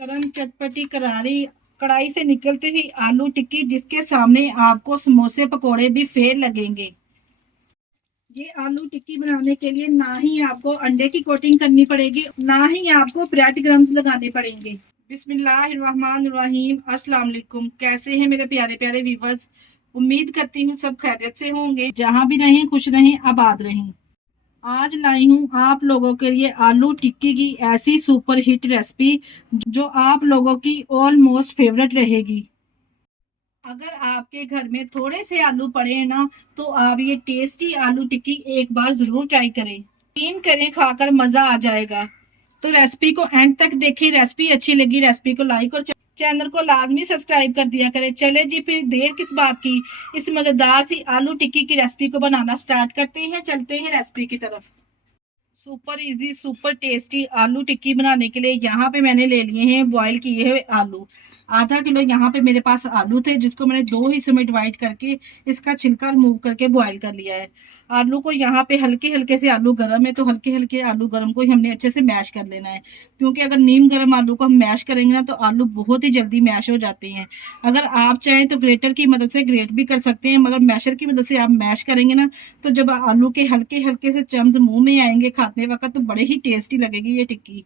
गरम चटपटी करारी कढ़ाई से निकलती हुई आलू टिक्की, जिसके सामने आपको समोसे पकोड़े भी फेर लगेंगे। ये आलू टिक्की बनाने के लिए ना ही आपको अंडे की कोटिंग करनी पड़ेगी, ना ही आपको ब्रेड क्रम्स लगाने पड़ेंगे। बिस्मिल्लाहिर्रहमानिर्रहीम। अस्सलाम वालेकुम। कैसे हैं मेरे प्यारे प्यारे व्यूअर्स? उम्मीद करती हूँ सब खैरियत से होंगे। जहां भी रहें खुश रहें, आबाद रहें। आज लाई हूँ आप लोगों के लिए आलू टिक्की की ऐसी सुपर हिट रेसिपी जो आप लोगों की ऑलमोस्ट फेवरेट रहेगी। अगर आपके घर में थोड़े से आलू पड़े हैं ना, तो आप ये टेस्टी आलू टिक्की एक बार जरूर ट्राई करें। यकीन करें, खाकर मजा आ जाएगा। तो रेसिपी को एंड तक देखें। रेसिपी अच्छी लगी रेसिपी को लाइक और चैनल को लाजमी सब्सक्राइब कर दिया करें। चले जी, फिर देर किस बात की, इस मजेदार सी आलू टिक्की की रेसिपी को बनाना स्टार्ट करते हैं। चलते हैं रेसिपी की तरफ। सुपर इजी सुपर टेस्टी आलू टिक्की बनाने के लिए यहाँ पे मैंने ले लिए हैं बॉईल किए हुए आलू। आधा किलो यहाँ पे मेरे पास आलू थे, जिसको मैंने दो हिस्सों में डिवाइड करके इसका छिलका रिमूव करके बॉईल कर लिया है। आलू को यहाँ पे हल्के हल्के से, आलू गर्म है तो हल्के हल्के आलू गर्म को ही हमने अच्छे से मैश कर लेना है। क्योंकि अगर नीम गर्म आलू को हम मैश करेंगे ना, तो आलू बहुत ही जल्दी मैश हो जाते हैं। अगर आप चाहें तो ग्रेटर की मदद से ग्रेट भी कर सकते हैं, मगर मैशर की मदद से आप मैश करेंगे ना, तो जब आलू के हल्के हल्के से चम्स मुंह में आएंगे खाते वक्त, तो बड़े ही टेस्टी लगेगी ये टिक्की।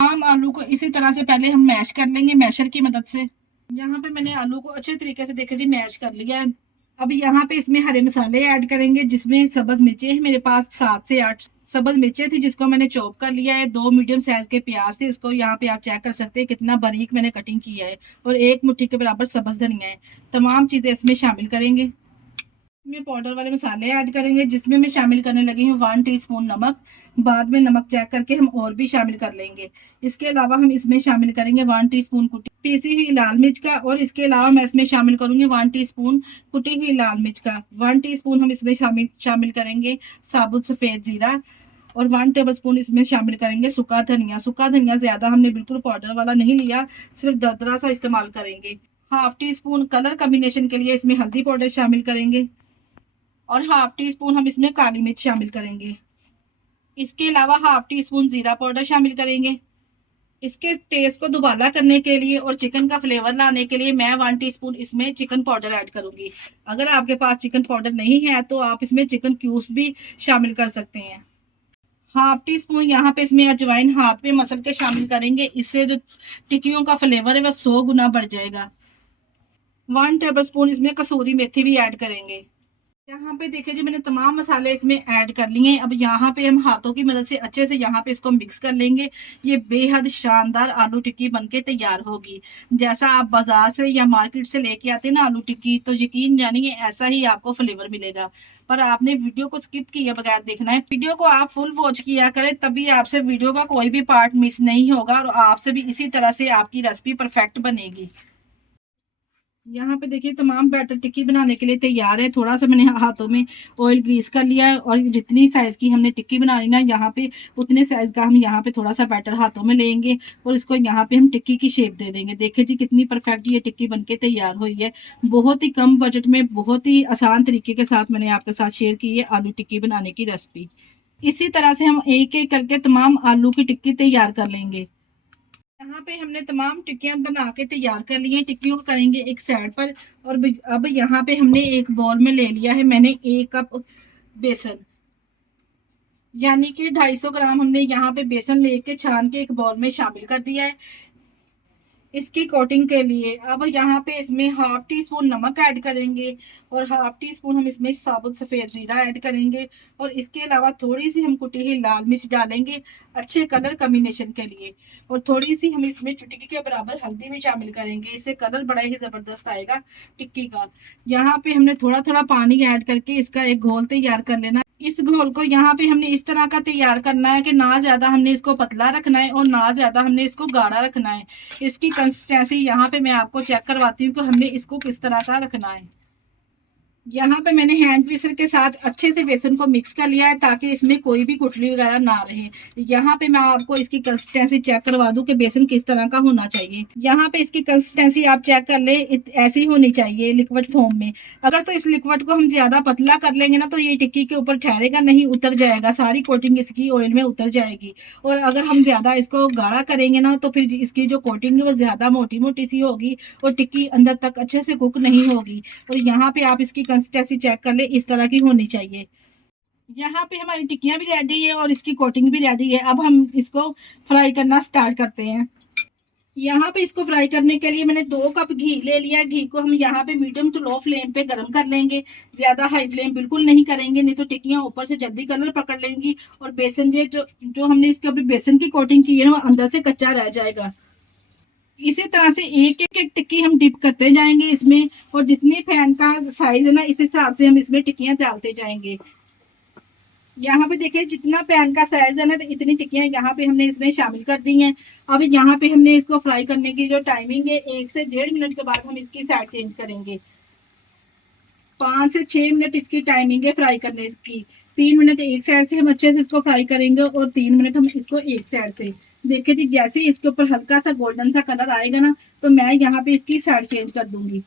हम आलू को इसी तरह से पहले हम मैश कर लेंगे मैशर की मदद से। यहाँ पे मैंने आलू को अच्छे तरीके से देखे जी मैश कर लिया है। अब यहाँ पे इसमें हरे मसाले ऐड करेंगे, जिसमें सब्ज मिर्चें हैं मेरे पास 7 से 8 सब्ज मिर्चें थी, जिसको मैंने चॉप कर लिया है। 2 मीडियम साइज के प्याज थे, उसको यहाँ पे आप चेक कर सकते हैं कितना बारीक मैंने कटिंग किया है। और 1 मुट्ठी के बराबर सब्ज धनिया है। तमाम चीजें इसमें शामिल करेंगे। इसमें पाउडर वाले मसाले ऐड करेंगे, जिसमें मैं शामिल करने लगी हूँ 1 टीस्पून नमक। बाद में नमक चेक करके हम और भी शामिल कर लेंगे। इसके अलावा हम इसमें शामिल करेंगे 1 टीस्पून कुटी पीसी हुई लाल मिर्च का, और इसके अलावा मैं इसमें शामिल करूंगी 1 टीस्पून कुटी हुई लाल मिर्च का। 1 टीस्पून हम इसमें शामिल करेंगे साबुत सफेद जीरा, और 1 टेबल स्पून इसमें शामिल करेंगे सूखा धनिया। सूखा धनिया ज्यादा हमने बिल्कुल पाउडर वाला नहीं लिया, सिर्फ दरदरा सा इस्तेमाल करेंगे। 1/2 टीस्पून कलर कॉम्बिनेशन के लिए इसमें हल्दी पाउडर शामिल करेंगे, और 1/2 टीस्पून हम इसमें काली मिर्च शामिल करेंगे। इसके अलावा 1/2 टीस्पून जीरा पाउडर शामिल करेंगे। इसके टेस्ट को दुबाला करने के लिए और चिकन का फ्लेवर लाने के लिए मैं 1 टीस्पून इसमें चिकन पाउडर ऐड करूंगी। अगर आपके पास चिकन पाउडर नहीं है तो आप इसमें चिकन क्यूब्स भी शामिल कर सकते हैं। 1/2 टीस्पून यहाँ पे इसमें अजवाइन हाथ पे मसल के शामिल करेंगे, इससे जो टिक्कियों का फ्लेवर है वह 100 गुना बढ़ जाएगा। 1 टेबल स्पून इसमें कसूरी मेथी भी ऐड करेंगे। यहाँ पे देखिए जी, मैंने तमाम मसाले इसमें ऐड कर लिए हैं। अब यहाँ पे हम हाथों की मदद से अच्छे से यहाँ पे इसको मिक्स कर लेंगे। ये बेहद शानदार आलू टिक्की बनके तैयार होगी। जैसा आप बाजार से या मार्केट से लेके आते हैं ना आलू टिक्की, तो यकीन जानिए ऐसा ही आपको फ्लेवर मिलेगा। पर आपने वीडियो को स्किप किए बगैर देखना है। वीडियो को आप फुल वॉच किया करें, तभी आपसे वीडियो का कोई भी पार्ट मिस नहीं होगा, और आपसे भी इसी तरह से आपकी रेसिपी परफेक्ट बनेगी। यहाँ पे देखिए तमाम बैटर टिक्की बनाने के लिए तैयार है। थोड़ा सा मैंने हाथों में ऑयल ग्रीस कर लिया है, और जितनी साइज की हमने टिक्की बनानी ना, यहाँ पे उतने साइज का हम यहाँ पे थोड़ा सा बैटर हाथों में लेंगे, और इसको यहाँ पे हम टिक्की की शेप दे देंगे। देखिए जी कितनी परफेक्ट ये टिक्की बनके तैयार हुई है। बहुत ही कम बजट में बहुत ही आसान तरीके के साथ मैंने आपके साथ शेयर की है आलू टिक्की बनाने की रेसिपी। इसी तरह से हम एक एक करके तमाम आलू की टिक्की तैयार कर लेंगे। यहाँ पे हमने तमाम टिक्कियां बना के तैयार कर ली हैं। टिक्कियों को करेंगे एक साइड पर। और अब यहाँ पे हमने एक बॉल में ले लिया है मैंने 1 कप बेसन, यानी कि 250 ग्राम हमने यहाँ पे बेसन लेके छान के एक बॉल में शामिल कर दिया है इसकी कोटिंग के लिए। अब यहाँ पे इसमें 1/2 टीस्पून नमक ऐड करेंगे, और 1/2 टीस्पून हम इसमें साबुत सफेद जीरा ऐड करेंगे, और इसके अलावा थोड़ी सी हम कुटी हुई लाल मिर्च डालेंगे अच्छे कलर कॉम्बिनेशन के लिए। और थोड़ी सी हम इसमें चुटकी के बराबर हल्दी भी शामिल करेंगे, इससे कलर बड़ा ही जबरदस्त आएगा टिक्की का। यहाँ पे हमने थोड़ा थोड़ा पानी ऐड करके इसका एक घोल तैयार कर लेना। इस घोल को यहाँ पे हमने इस तरह का तैयार करना है कि ना ज्यादा हमने इसको पतला रखना है और ना ज्यादा हमने इसको गाढ़ा रखना है। इसकी कंसिस्टेंसी यहाँ पे मैं आपको चेक करवाती हूँ कि हमने इसको किस तरह का रखना है। यहाँ पे मैंने हैंड विस्कर के साथ अच्छे से बेसन को मिक्स कर लिया है ताकि इसमें कोई भी गुठली वगैरह ना रहे। यहाँ पे मैं आपको इसकी कंसिस्टेंसी चेक करवा दूं कि बेसन किस तरह का होना चाहिए। यहाँ पे इसकी कंसिस्टेंसी आप चेक कर ले, ऐसी होनी चाहिए लिक्विड फॉर्म में। अगर तो इस लिक्विड को हम ज्यादा पतला कर लेंगे ना तो ये टिक्की के ऊपर ठहरेगा नहीं, उतर जाएगा, सारी कोटिंग इसकी ऑयल में उतर जाएगी। और अगर हम ज्यादा इसको गाढ़ा करेंगे ना तो फिर इसकी जो कोटिंग है वो ज्यादा मोटी मोटी सी होगी और टिक्की अंदर तक अच्छे से कुक नहीं होगी। और यहाँ पे आप इसकी कंसिस्टेंसी चेक कर ले, इस तरह की होनी चाहिए। यहाँ पे हमारी टिक्कियां भी रेडी है और इसकी कोटिंग भी रेडी है। अब हम इसको फ्राई करना स्टार्ट करते हैं। यहाँ पे इसको फ्राई करने के लिए मैंने 2 कप घी ले लिया। घी को हम यहाँ पे मीडियम टू लो फ्लेम पे गर्म कर लेंगे, ज्यादा हाई फ्लेम बिल्कुल नहीं करेंगे, नहीं तो टिक्कियां ऊपर से जल्दी कलर पकड़ लेंगी और बेसन जो जो हमने इसके ऊपर बेसन की कोटिंग की है ना वो अंदर से कच्चा रह जाएगा। इसी तरह से एक एक एक टिक्की हम डिप करते जाएंगे इसमें, और जितनी पैन का साइज है ना इस हिसाब से हम इसमें टिक्कियां डालते जाएंगे। यहाँ पे देखिए जितना पैन का साइज है ना तो इतनी टिक्कियां यहाँ पे हमने इसमें शामिल कर दी हैं। अब यहाँ पे हमने इसको फ्राई करने की जो टाइमिंग है 1 से 1.5 मिनट के बाद हम इसकी साइड चेंज करेंगे। 5 से 6 मिनट इसकी टाइमिंग है फ्राई करने की। 3 मिनट एक साइड से हम अच्छे से इसको फ्राई करेंगे और 3 मिनट हम इसको एक साइड से। देखिए जी जैसे इसके ऊपर हल्का सा गोल्डन सा कलर आएगा ना तो मैं यहाँ पे इसकी साइड चेंज कर दूंगी।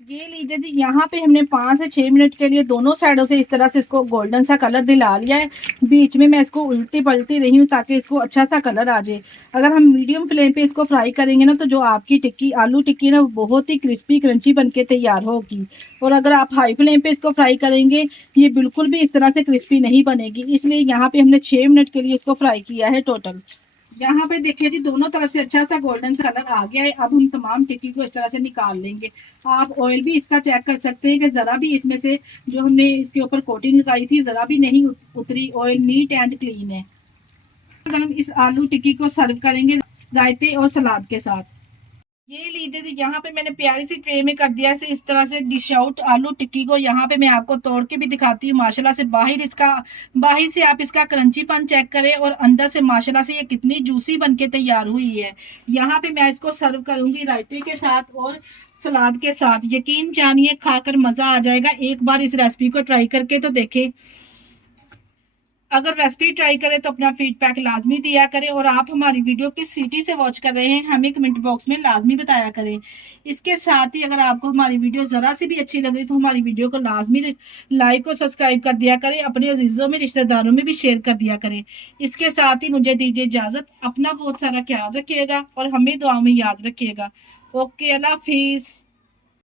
ये लीजिए जी यहाँ पे हमने 5 से 6 मिनट के लिए दोनों साइडों से इस तरह से इसको गोल्डन सा कलर दिला लिया है। बीच में मैं इसको उल्टी पलटी रही हूँ ताकि इसको अच्छा सा कलर आ जाए। अगर हम मीडियम फ्लेम पे इसको फ्राई करेंगे ना तो जो आपकी टिक्की आलू टिक्की ना बहुत ही क्रिस्पी क्रंची बनके तैयार होगी। और अगर आप हाई फ्लेम पे इसको फ्राई करेंगे ये बिल्कुल भी इस तरह से क्रिस्पी नहीं बनेगी। इसलिए यहाँ पे हमने 6 मिनट के लिए इसको फ्राई किया है टोटल। यहाँ पे देखिए जी दोनों तरफ से अच्छा सा गोल्डन सा कलर आ गया है। अब हम तमाम टिक्की को इस तरह से निकाल लेंगे। आप ऑयल भी इसका चेक कर सकते हैं कि जरा भी इसमें से जो हमने इसके ऊपर कोटिंग लगाई थी जरा भी नहीं उतरी। ऑयल नीट एंड क्लीन है। अगर हम इस आलू टिक्की को सर्व करेंगे रायते और सलाद के साथ। ये लीजिए जी यहाँ पे मैंने प्यारी सी ट्रे में कर दिया है इस तरह से डिश आउट आलू टिक्की को। यहाँ पे मैं आपको तोड़ के भी दिखाती हूँ माशाल्लाह से। बाहर से आप इसका क्रंचीपन चेक करें और अंदर से माशाल्लाह से ये कितनी जूसी बनके तैयार हुई है। यहाँ पे मैं इसको सर्व करूंगी रायते के साथ और सलाद के साथ। यकीन जानिए खाकर मजा आ जाएगा। एक बार इस रेसिपी को ट्राई करके तो देखें। अगर रेसिपी ट्राई करें तो अपना फीडबैक लाजमी दिया करें और आप हमारी वीडियो किस सिटी से वॉच कर रहे हैं हमें कमेंट बॉक्स में लाजमी बताया करें। इसके साथ ही अगर आपको हमारी वीडियो ज़रा सी भी अच्छी लग रही तो हमारी वीडियो को लाजमी लाइक और सब्सक्राइब कर दिया करें, अपने अजीज़ों में रिश्तेदारों में भी शेयर कर दिया करें। इसके साथ ही मुझे दीजिए इजाज़त। अपना बहुत सारा ख्याल रखिएगा और हमें दुआ में याद रखिएगा। ओके, अल्लाह हाफिज़।